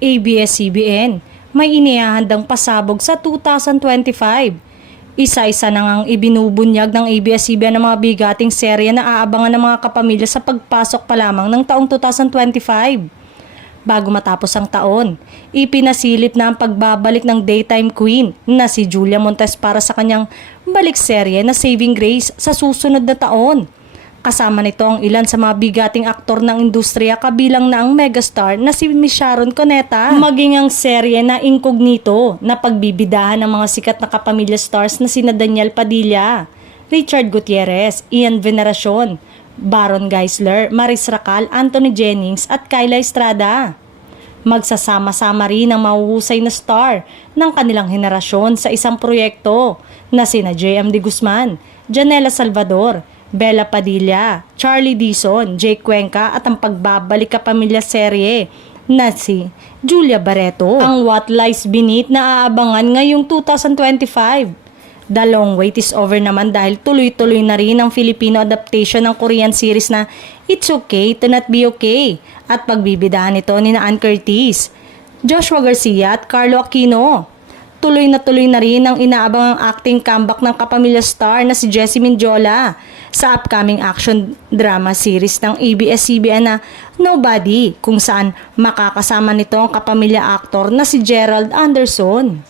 ABS-CBN, may inihahandang pasabog sa 2025. Isa-isa na ngang ibinubunyag ng ABS-CBN ang mga bigating serye na aabangan ng mga kapamilya sa pagpasok pa lamang ng taong 2025. Bago matapos ang taon, ipinasilip na ang pagbabalik ng daytime queen na si Julia Montes para sa kanyang balik serye na Saving Grace sa susunod na taon. Kasama nito ang ilan sa mga bigating aktor ng industriya kabilang na ang megastar na si Miss Sharon Cuneta. Maging ang serye na Incognito na pagbibidahan ng mga sikat na kapamilya stars na sina Daniel Padilla, Richard Gutierrez, Ian Veneracion, Baron Geisler, Maris Racal, Anthony Jennings at Kyla Estrada. Magsasama-sama rin ang mahuhusay na star ng kanilang henerasyon sa isang proyekto na sina J.M. De Guzman, Janela Salvador, Bella Padilla, Charlie Dizon, Jake Cuenca at ang pagbabalik kapamilya serye na si Julia Barreto. Ang What Lies Beneath na aabangan ngayong 2025. The long wait is over naman dahil tuloy-tuloy na rin ang Filipino adaptation ng Korean series na It's Okay to Not Be Okay at pagbibidahan ito ni Ann Curtis, Joshua Garcia at Carlo Aquino. Tuloy na rin ang inaabangang acting comeback ng kapamilya star na si Jessie Mendiola sa upcoming action drama series ng ABS-CBN na Nobody, kung saan makakasama nito ang kapamilya aktor na si Gerald Anderson.